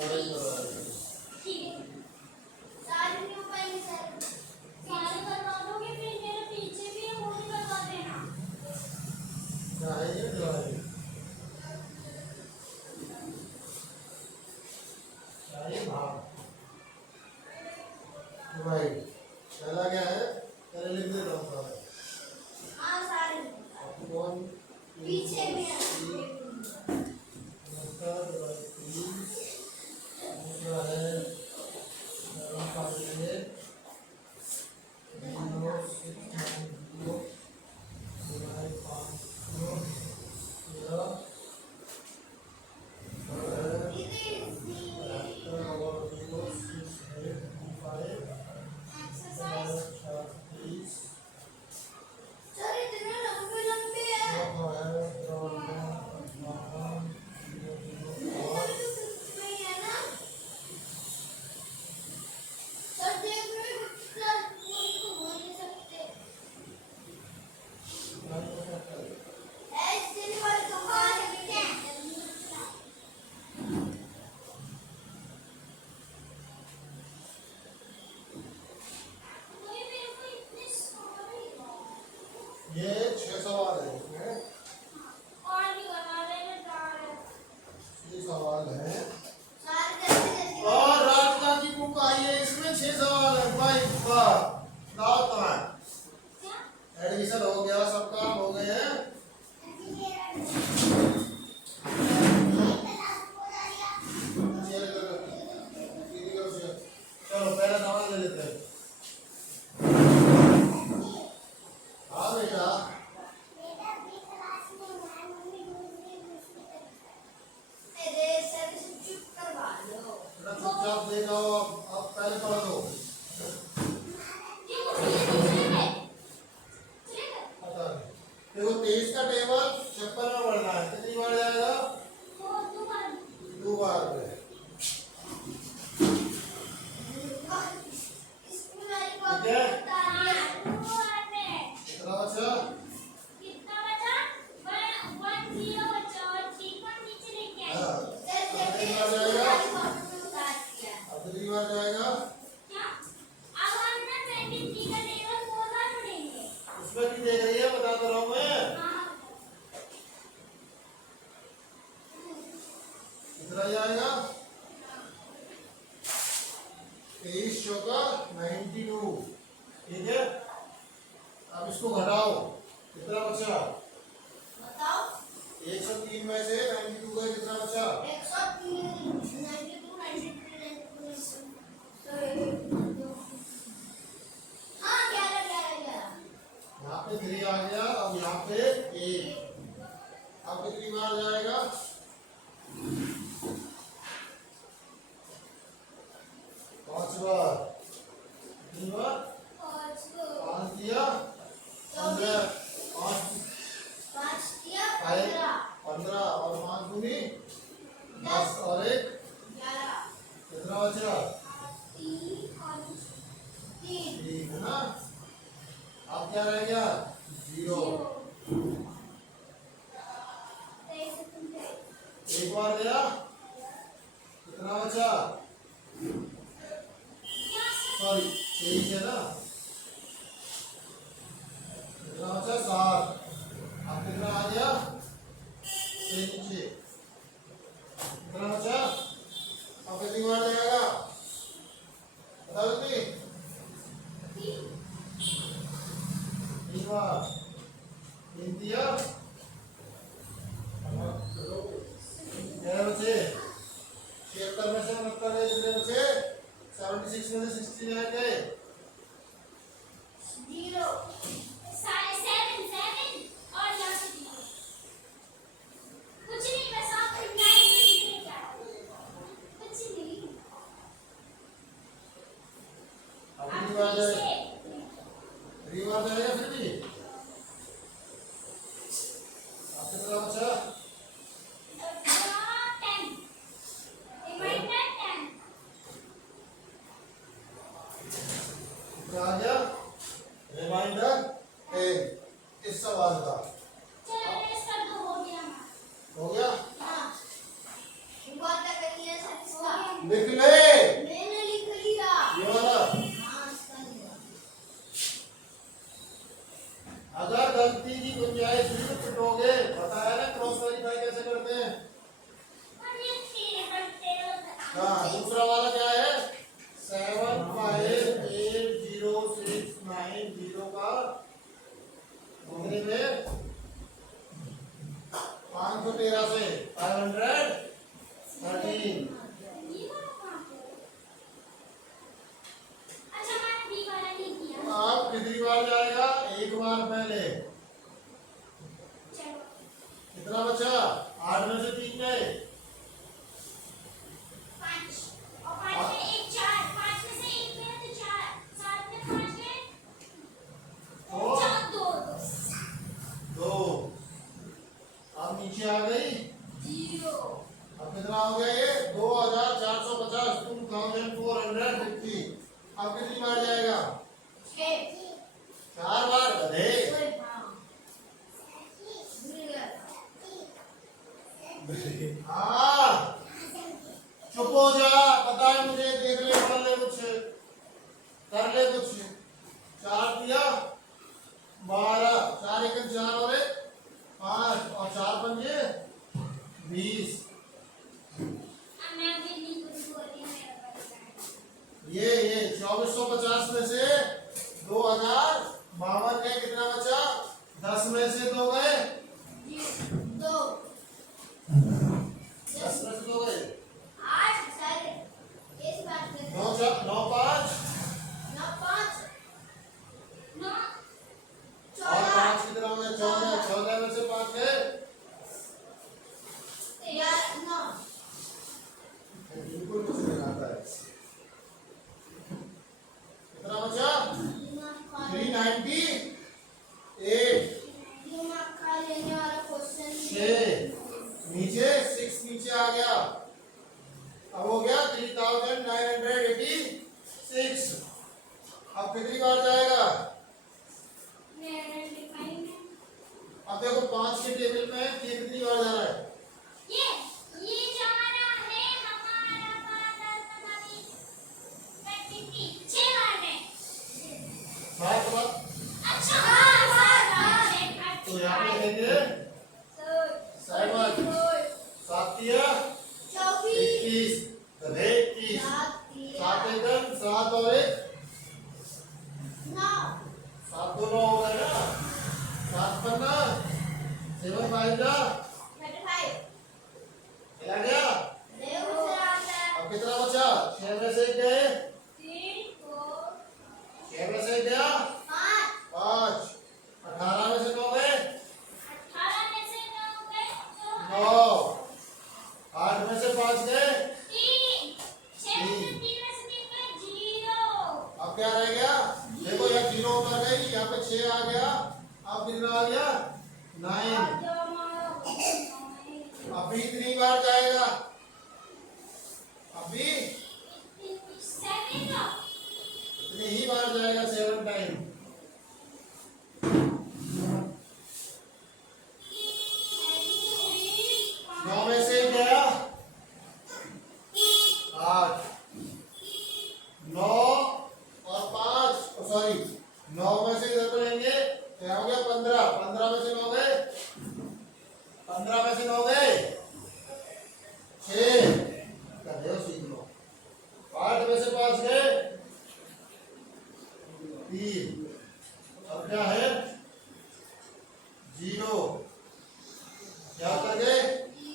ठीक है, सारे नहीं हो पाएंगे सर, सारे करवा दोगे फिर मेरे पीछे भी है वो भी करवा देना। पहला क्या है? पहले लिख देता हूँ। हाँ सारे पीछे भी है। ये 6 सवाल है इसमें। और भी बना लेना चार। 6 सवाल है सारे जल्दी और राधिका की बुक आई है, इसमें 6 सवाल है भाई। वाह, लाओ तुम्हारा क्या एडमिशन हो गया, सब काम हो गए हैं। चलो पहला सवाल ले लेते हैं। हाँ बेटा, मेरे सर से चुप करवा लो। चुपचाप देखो, अब पहले पढ़ लो। ये मुझे चलेगा। पता नहीं। देखो 23 का टेबल 56 में बढ़ना है, कितनी बार जाएगा? वो तुम्हारा 2 बार में। स्कूल वाली को ठीक है। बता दिया। कितना बचा? कितना बचा? 1 0 बचा और 3 को नीचे लेके आए। हाँ। सर कितनी बार जाएगा? बता दिया। अब कितनी बार जाएगा? क्या? अब हम ना 23 का टेबल 4 बार पढ़ेंगे। उसमें भी देख रही है, बता तो रहा हूँ मैं। हाँ। कितना जाएगा? 23 चौका 92। ठीक है, अब इसको घटाओ, कितना बचा? बताओ। 103 में से 92 गए, कितना बचा? 103 92 हाँ 11 यहाँ पे 3 आ गया, अब यहाँ पे 1। अब कितनी बार जाएगा? 5 बार। कितनी बार? 5 दिया 15, 5 दिया 15 और 5 दूनी 10 और 1 11 कितना बचा? 3 ठीक है ना। अब क्या रह गया? 0। एक बार गया, कितना बचा? सॉरी 23 है ना, कितना बचा? 7। अब कितना आ गया? 6 नीचे, कितना बचा? अब कितनी बार जाएगा? बता जल्दी। 3 बार। 3 दिया, बचे 76 में से 69 गए, कितने बचे? 76 में से 69 गए। 0 7 और यहाँ से 0 कुछ नहीं बस आप 9 में क्या कुछ नहीं। अब कितनी बार जाएगा? 3 बार जाएगा फिर भी। अब कितना बचा? 10 रिमाइंडर 10 लिख ले। मैंने लिख लिया। ये वाला हाँ, इसका लिखा। अगर गलती की गुंजाइश हुई तो पिटोगे। बताया ना क्रॉस वेरीफाई कैसे करते हैं। और ये 3 हाँ, दूसरा वाला क्या है? 7580690 का अंग्रेजी में 513 से 513। अच्छा, मैंने बी वाला नहीं किया। आप कितनी बार जाएगा? एक बार पहले। चलो, कितना बचा? 8 में से 3 गए। 5 और 5 में 1 4, 5 में से 1 गया तो 4, 7 में 5 गए तो 4 2 2। अब नीचे आ गई। 0। अब कितना हो गया ये? 2450 2450। अब कितनी बार जाएगा? 6 4 बार। गधे। हाँ, चुप हो जा। पता है मुझे। देख ले, पढ़ ले, कुछ कर ले कुछ। 4 दिया 12, 4 1 4 और 1 5 और 4 पंजे 20। ये 2450 में से 2052 गए। कितना बचा? 10 में से 2 गए। 2 10 में से 2 गए। 8 सारे इस बात में 9 9 5 9 5 9 और 5 कितना हो गया? 14। 14 में से 5 गए। 9 बिल्कुल कुछ नहीं आता है। कितना बचा? 398। दिमाग खा लेने वाला क्वेश्चन 6 नीचे 6 नीचे आ गया। अब हो गया 3986। अब कितनी बार जाएगा? अब देखो 5 के टेबल में ये कितनी बार जा रहा है? ये जा रहा है हमारा 6 बार में। 7 बार। अच्छा, हाँ, तो यहाँ पे लिखेंगे 7 7 दिया 21। गधे 21। 7 1 7 और 1 7 2 9 हो गए ना। 7 पन्ना 7 5 जा मिला गया। अब कितना बचा? 6 में से 1 गए। 6 में से 1 गया 5। 18 में से 9 गए 9। 8 में से 5 गए। अब क्या रह गया? देखो यहाँ 0 उतर गई, यहाँ पे 6 आ गया। अब कितना आ गया? 9। अभी कितनी बार जाएगा? अभी इतनी ही बार जाएगा। 7 टाइम। 9 में से गया 8। 9 और 5 सॉरी 9 में से इधर को लेंगे क्या हो गया? 15। 15 में से 9 गए। 15 में से 9 गए 6। कर दो सीख लो। 8 में से 5 गए 3। अब क्या है? 0। क्या कर गए?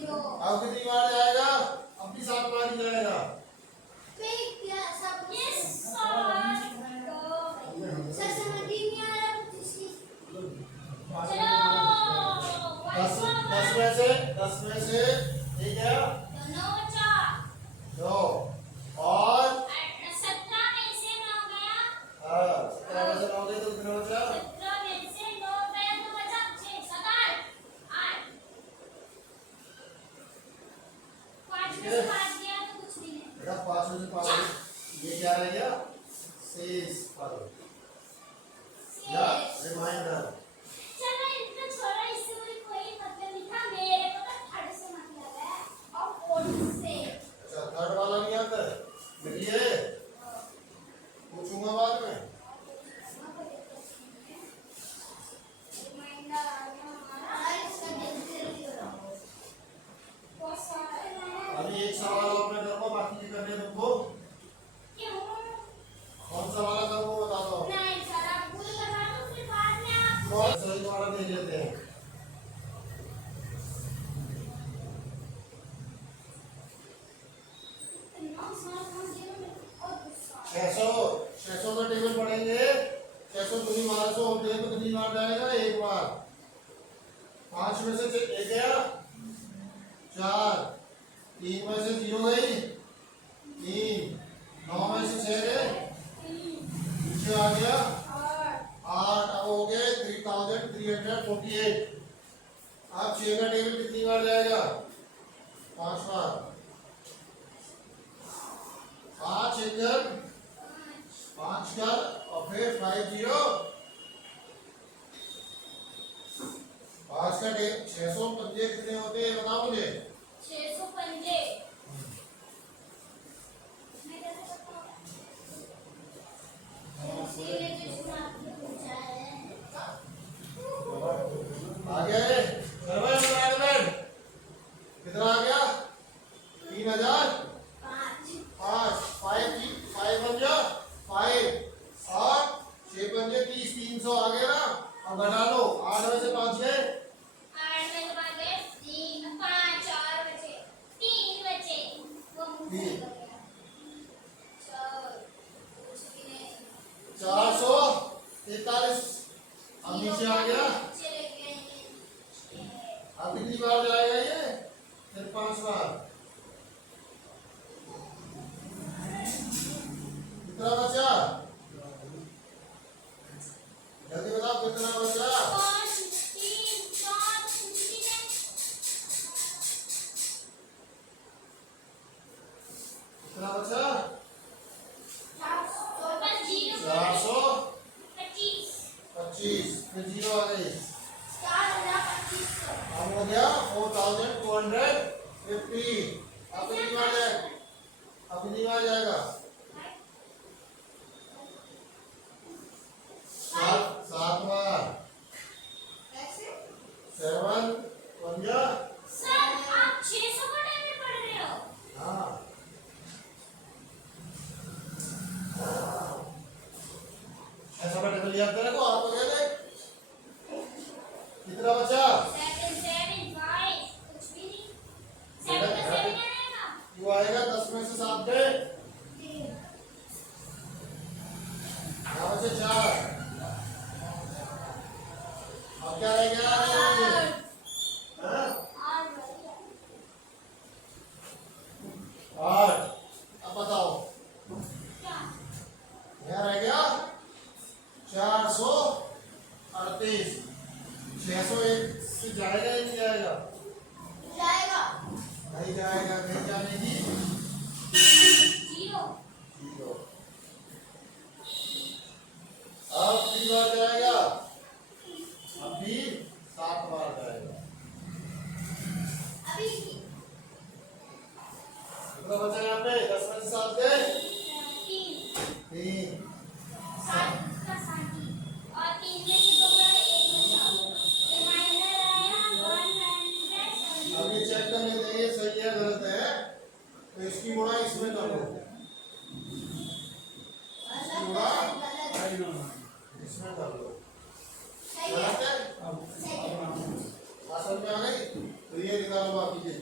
अब कितनी बार जाएगा? अब भी 7 बार ही जाएगा। दस में से ये क्या? 2 और 17 में से 9 गया। 17 में से 9 गए तो कितना बचा? 17 में से 9 गया तो बचा 6 7 8 5 में से 5 गया तो कुछ भी नहीं। बेटा 5 में से 5 ये क्या रह गया? शेष फल या रिमाइंडर। चलो इतना छोड़ो, इससे कोई मतलब नहीं था। मेरे को तो थर्ड से मतलब है और फोर्थ से। अच्छा, थर्ड वाला नहीं आता। एक सवाल और मैं करूंगा, बाकी के करने तुमको। क्यों? कौन सा वाला करूँ वो बता दो। नहीं सर, आप पूरी करवा दो, फिर बाद में आप कौन सा ही तुम्हारा देख लेते हैं। इतना सारा काम दे रहे हो और गुस्सा। 600 का टेबल पढ़ेंगे। 600 दूनी 1200 होते हैं तो कितनी बार जाएगा? एक बार। 5 में से एक गया, 4, 3 में से 0 गई, 3, 9 में से 6 गए, नीचे आ गया 8। अब हो गए 3348। अब 6 का टेबल कितनी बार जाएगा? 5 बार। 5 एक घर, 5 घर और फिर 50। 5 का टेबल 600 पंजे कितने होते हैं बताओ मुझे। 600 पंजे। मैं कैसे करता हूँ? ये जो आपने पूछा है। आ गया ये सर्वर कितना आ गया? 3000 5 5 बन जा 5 और 6 पंजे 30, 300 आ गया ना। अब घटा लो, 8 में से 5 गए, 8 में से 5 गए, 3 5 4 बचे, 3 बचे, वो मुंह से निकल गया। चल कुछ भी नहीं। 443। अब नीचे आ गया। चले गए। अब कितनी बार जाएगा ये? फिर 5 बार। कितना बचा? जल्दी बताओ कितना बचा? 5 3 4 कुछ भी नहीं। कितना बचा? 425। 425। फिर 0 आ गई। 4025। अब हो गया 4250। अब कितनी बार जाएगा? अब कितनी बार जाएगा? 7 बार। 7 बन गया। सर आप 600 का टेबल पढ़ रहे हो? हाँ, ऐसा का टेबल याद करे को आप तो कहते कितना बचा? 7 7 5 कुछ भी नहीं। 7 का 7 आएगा। क्यों आएगा? 10 में से 7 गए, यहाँ बचे 4। अब क्या रह गया? हाँ? 8। अब बताओ क्या रह गया? 438। 601 से जाएगा या नहीं जाएगा? नहीं जाएगा। कहीं जाने की 0। 0। अब कितनी बार जाएगा? अब भी 7 बार जाएगा। अभी कितना बचा यहाँ पे? 10 में से 7 गए, 3 3। 7 का 7 और 3 में से 2 गए, 1 बचा। रिमाइंडर आया 170। अब ये चेक कर लेते हैं ये सही है गलत है, तो इसकी गुणा इसमें कर लो। इसकी गुणा इसमें कर लो। गलत है? समझ में आ गई? तो ये निकालो बाकी के।